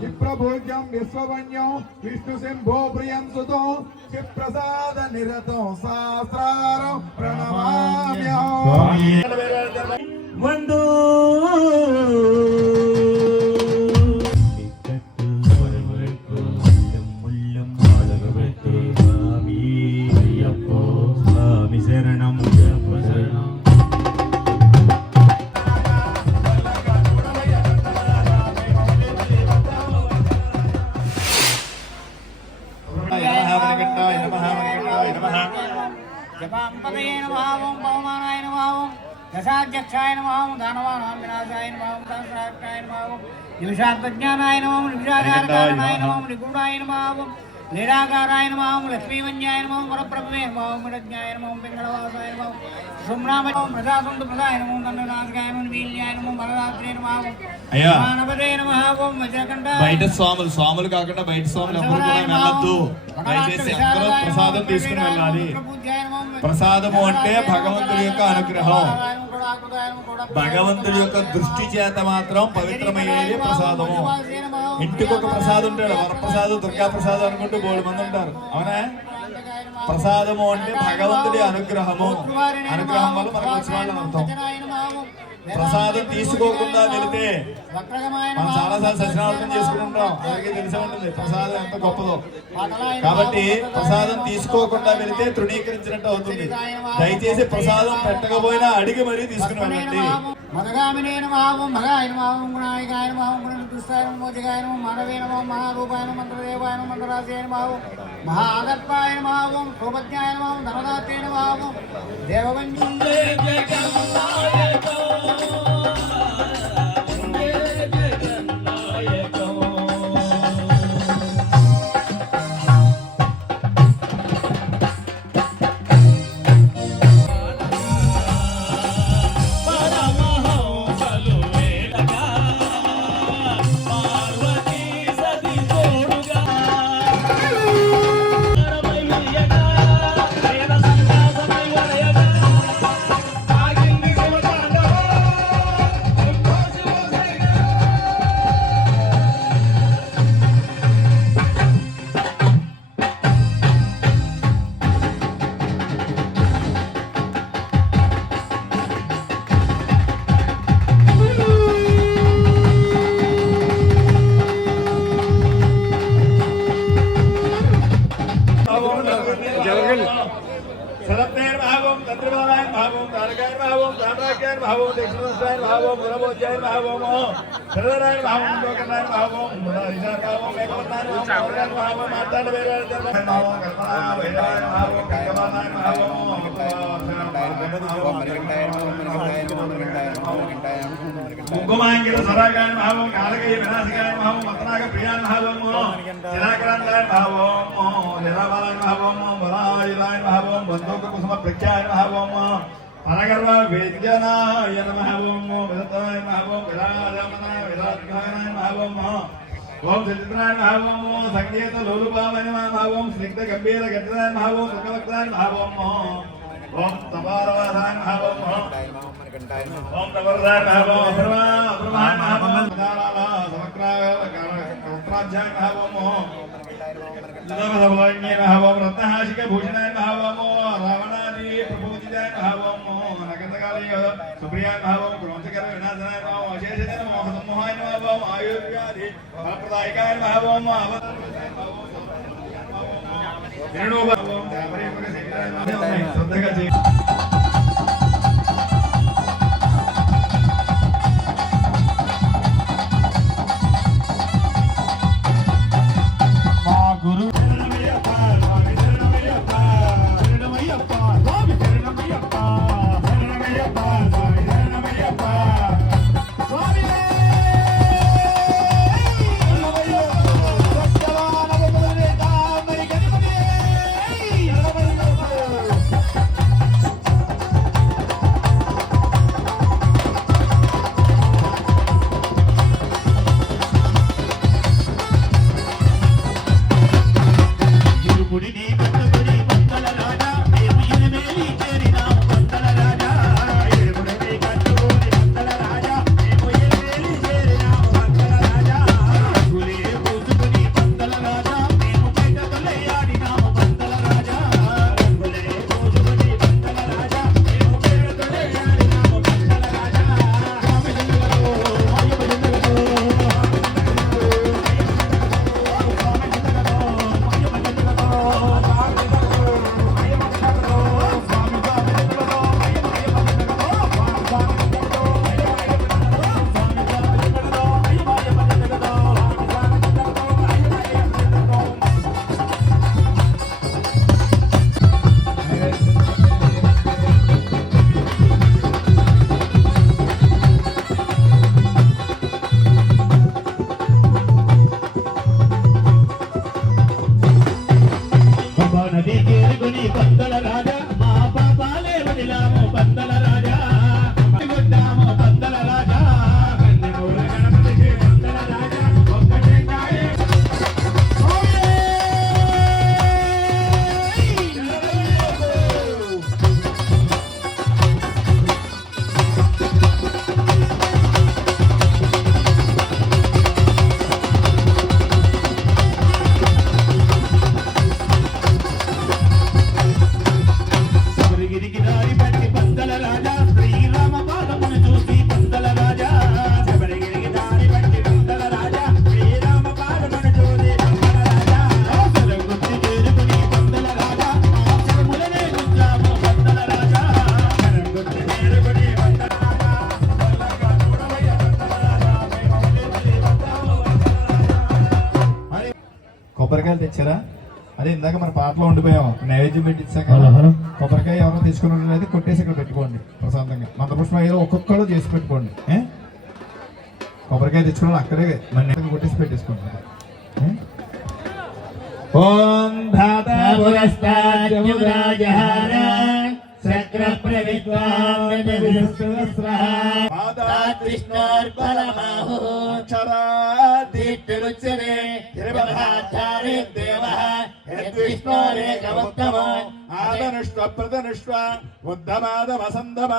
విప్రభోజ్యం విశ్వవన్యం విష్ణు శంభో ప్రియం సుతో ప్రసాద నిరతో శాస్త్రారం ప్రణమామ్యహం. ಒಂದು జపాంపదయ నమావం పవమానాయ నమావం దశాధ్యక్షాయ నమావం ధనవానాం వినాశాయ నమావం సహస్రాక్షాయ నమావం నిమిషాత్మజ్ఞానాయ నమావం నిమిషాకారకారణాయ నమావం నిగూఢాయ నమావం లీలాకారాయ నమావం లక్ష్మీవంజాయ నమావం వరప్రభవే నమావం విరజ్ఞాయ నమావం పింగళవాసాయ నమావం శుభ్రామ ప్రజాసంతు ప్రదాయ నమో దండనాథకాయ నమో వీల్యాయ నమో వరదాత్రే నమావం అయ్యా. మానవదే నమః వజ్రకంఠ బయట స్వాములు స్వాములు కాకుండా బయట స్వాములు ఎవరు కూడా వెళ్ళొద్దు. దయచేసి అందరూ ప్రసాదం తీసుకుని వెళ్ళాలి. ప్రసాదము అంటే భగవంతుడి యొక్క అనుగ్రహం. భగవంతుడి యొక్క దృష్టి చేత మాత్రం పవిత్రమయ్యేది ప్రసాదము. ఇంటికి ఒక ప్రసాదం ఉంటాడు. వరప్రసాదం దుర్గా ప్రసాదం అనుకుంటూ బోడు మంది ఉంటారు. అవునా? ప్రసాదము అంటే భగవంతుడి అనుగ్రహము. అనుగ్రహం వల్ల మనకు వచ్చిన వాళ్ళని అర్థం. ప్రసాదం తీసుకోకుండా వెళితే మనం చాలా సార్లు సత్యనారాయణ చేసుకుంటుంటాం. అలాగే తెలిసే ఉంటుంది. ప్రసాదం ఎంత గొప్పదో. కాబట్టి ప్రసాదం తీసుకోకుండా వెళితే తృణీకరించినట్టు అవుతుంది. దయచేసి ప్రసాదం పెట్టకపోయినా అడిగి మరీ తీసుకుని వెళ్ళండి. మదగామినే నమావం మగాయ నమావం గుణాయకాయ నమావం గుణనిర్దిష్టాయ భావం సౌభజ్ఞాయన భావం మానవే భావం మహారూపాయ కుంకుమాంగిల సరాగాయన్ భావం కాలకయ్య వినాశకాయన్ భావం మతనాగ ప్రియాన్ భావం శిలాగ్రాంతాయన్ భావం నిరాబాలాయన్ భావం వరాయుధాయన్ భావం బంధోక కుసుమ ప్రఖ్యాయన్ భావం పరగర్వ విద్యనాయ నమః విదతాయ నమః విరాజమనాయ ఓం ఓం చరిత్రాయ నమః ఓం సంగీత లోలుపావయ నమః ఓం స్నిగ్ధ గంభీర గజరాయ నమః ఓం సుఖవక్తాయ నమః ఓం ఓం తపారవాసాయ నమః ఓం ఓం నవరదాయ నమః ఓం అపర్వా అపర్వాయ నమః ఓం మదారాల సమగ్రాయ కవత్రాధ్యాయ నమః ఓం జగదభవాన్యే నమః ఓం రత్నహాసిక భూషణాయ నమః ఓం రావణాది ప్రబోధితాయ నమః ఓం నగంధకాలయ సుప్రియాయ నమః ఓం క్రోధకర వినాశనాయ నమః ఓం అశేషజన మోహ సమ్మోహాయ నమః ఓం ఆయుర్వ్యాధి ఫలప్రదాయకాయ నమః అదే ఇందాక మన పాటలో ఉండిపోయాం. నైవేద్యం పెట్టించాక కొబ్బరికాయ ఎవరో తీసుకుని అయితే కొట్టేసి ఇక్కడ పెట్టుకోండి ప్రశాంతంగా. మంత్రపుష్పం ఏదో ఒక్కొక్కరు చేసి పెట్టుకోండి? కొబ్బరికాయ తెచ్చుకోవాలి అక్కడే. మన కొట్టేసి పెట్టేసుకోండి? ఓం ధాత చక్ర దీప్తిరుచ్యతే హిరవధాచారే దేవః యద్విష్ణోరేకముత్తమో ఆదనుష్వ ప్రదనుష్వ ఉద్ధమాదమసంధమ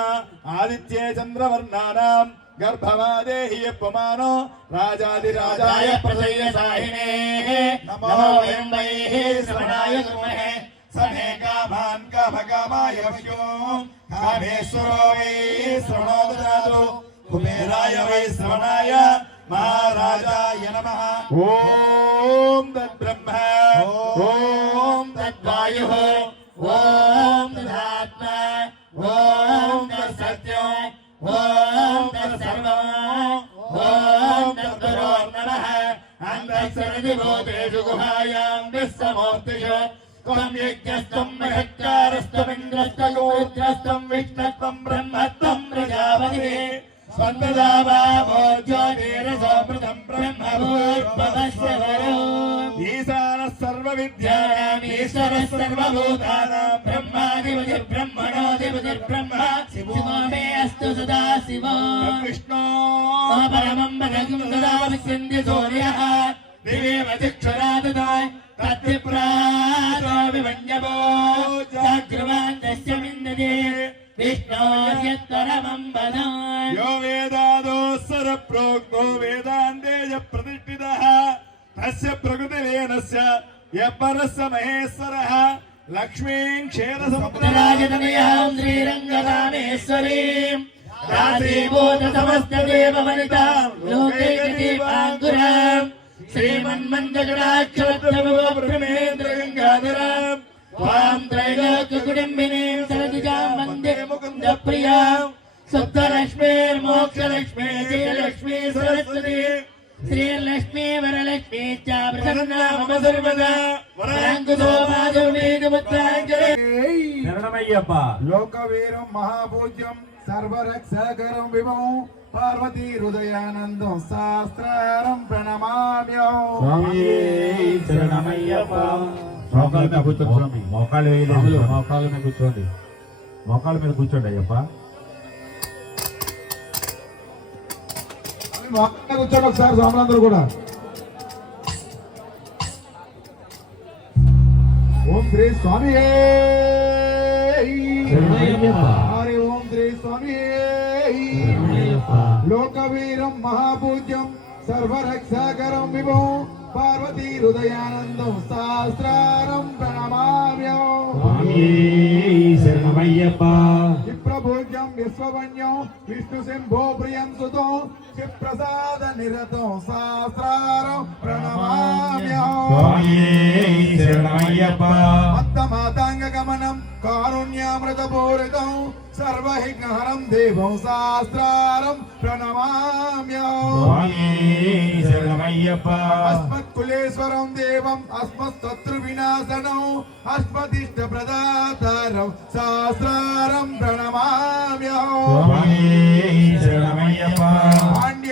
ఆదిత్యే చంద్రవర్ణానాం గర్భవాదేహి పుమానో రాజాదిరాజాయ రాజాయ ప్రసయ్య సాహినే నమో వయం వై శ్రవణాయ కుర్మహే సమే కామకామాయ వ్यो కామేశ్వరో వై శ్రవణో దదాతు కుబేరాయ వై శ్రవణాయ మహారాజాయ నమః ఓం తద్బ్రహ్మ ఓం తద్వాయుః ఓం తదాత్మ ఓం తత్సత్యం ఓం తత్సర్వం ఓం తద్గురో నమః అంతఃసరది భూతేషు గుహాయాం విశ్వమూర్తిషు త్వం యజ్ఞస్త్వం మహత్కారస్త్వమింద్రస్త్వగోత్రస్త్వం విష్ణత్వం బ్రహ్మత్వం ప్రజాపతి స్వందదావామోజ్యోతిరసోమృతం బ్రహ్మభూర్భవస్య వరో ఈశాన సర్వ ధ్యానామీశ్వర సర్వభూతానాం బ్రహ్మాధిపతి బ్రహ్మణోధిపతి బ్రహ్మ శివో మే అస్తు సదా శివో విష్ణు పరమం పదం సదా విశ్యంది సూర్యః దివేవ చక్షురాదదాయ్ తత్ప్రాదో విభంజమో జాగ్రవాన్ తస్య విందతే విష్ణోర్యత్తరమం వదాయ్ యో వేదాదోస్సర ప్రోక్తో వేదాంతేజ ప్రతిష్ఠితః తస్య ప్రకృతిలేనస్య యపరస్య మహేశ్వరः లక్ష్మీం క్షీరసముద్రరాజ కుటుంబినీం సరసిజాం వందే ముకుంద ప్రియాం సప్తలక్ష్మీర్మోక్షలక్ష్మీ జయలక్ష్మీ సరస్వతి శ్రీలక్ష్మీ వరలక్ష్మీ చ ప్రసన్నా మమ సర్వదా వరాంకుశో మాధవమేకముత్రాంజలి శరణమయ్యప్ప లోకవీరం మహాపూజ్యం సర్వరక్షకరం విభం పార్వతీ హృదయానందం శాస్త్రారం ప్రణమామ్యం. శరణమయ్యప్ప మోకాల మీద కూర్చోండి స్వామి. మోకాలు వేయలేదు మోకాల మీద కూర్చోండి. మోకాల మీద కూర్చోండి అయ్యప్ప. కూర్చోండి ఒకసారి స్వాములందరూ కూడా. ఓం శ్రీ స్వామి. హరి ఓం శ్రీ స్వామి. లోకవీరం మహాపూజ్యం సర్వరక్షకరం విభం పార్వతీ హృదయానందం శాస్త్రారం ప్రణమామ్యం శరణమయ్యప్ప విప్రభోజ్యం విశ్వవన్యం విష్ణు శంభో ప్రియం సుతం శివప్రసాద నిరతం శాస్త్రారం ప్రణమామ్యం శరణమయ్యప్ప మత్తమాతాంగ గమనం కారుణ్యామృత పూరితం సర్వహిఘ్నహరం దేవం శాస్త్రారం ప్రణమామ్యం శరణమయ్యప్ప అస్మత్కులేశ్వరం దేవం అస్మత్శత్రు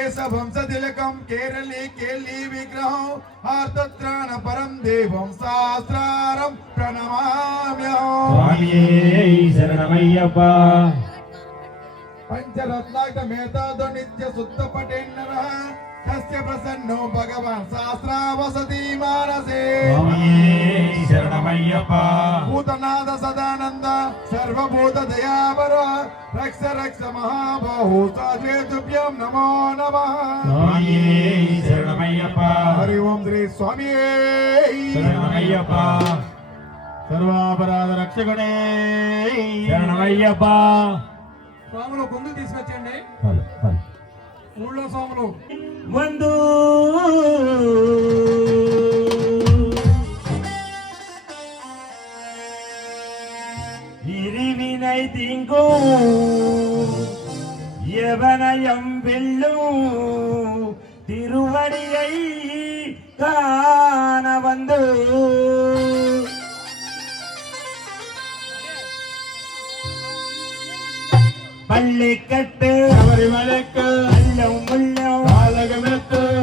పాండ్య సభంస తిలకం కేరళీ కేళ్ళి విగ్రహం ఆర్తత్రాణ పరం దేవం శాస్త్రారం ప్రణమామ్యం శరణమయ్యప్ప పంచరత్నాక మేతాదో నిత్య శుద్ధ పటేన్నర తస్య ప్రసన్నో భగవాన్ శాస్త్రావసతి మానసే శరణమయ్యప్ప భూతనాథ సదానంద సర్వభూత దయావర రక్ష రక్ష మహాబాహు సాధేతుభ్యం నమో నమః శరణమయ్యప్ప హరి ఓం శ్రీ స్వామి శరణమయ్యప్ప సర్వాపరాధ రక్షకుడే శరణమయ్యప్ప స్వాములు ముందు తీసుకొచ్చండి ఊళ్ళో స్వాములు. ముందు இருவினை தீங்கும். எவனையம் வெல்லும். திருவடியை காண வந்து. பள்ளிக்கட்டு அவரை மலைக்கு அல்லம் உள்ளம். அழகமெத்து